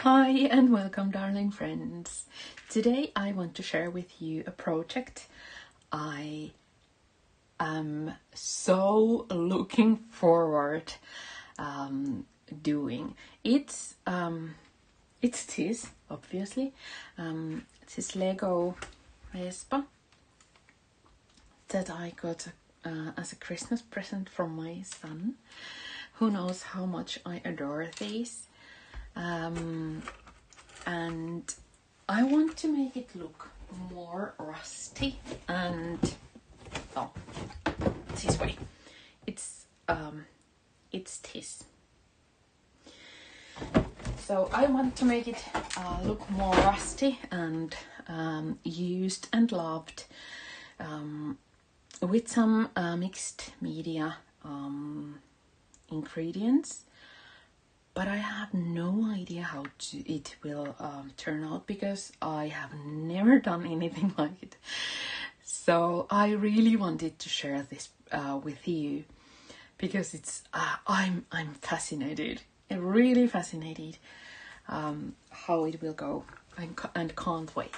Hi and welcome, darling friends. Today I want to share with you a project I am so looking forward doing. It's this, obviously. This Lego Vespa that I got as a Christmas present from my son. Who knows how much I adore these. And I want to make it look more rusty and this way. It's this. So I want to make it look more rusty and used and loved, with some mixed media ingredients. But I have no idea how it will turn out because I have never done anything like it. So I really wanted to share this with you because I'm fascinated, really fascinated how it will go, and can't wait.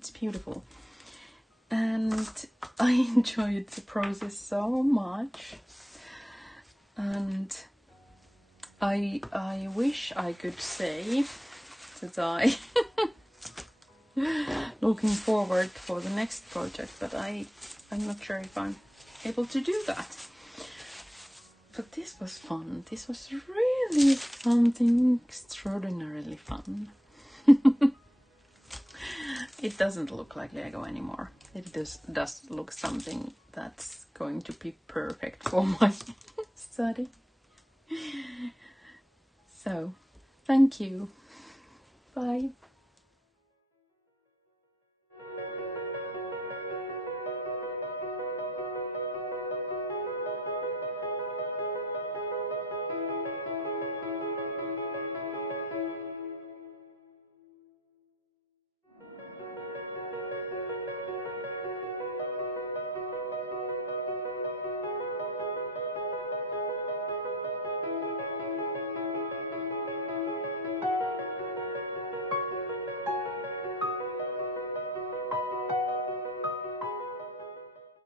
it's beautiful. And I enjoyed the process so much. And I wish I could say that I looking forward for the next project, but I'm not sure if I'm able to do that. But this was fun. This was really something extraordinarily fun. It doesn't look like Lego anymore. It does look something that's going to be perfect for my study. So, thank you. Bye.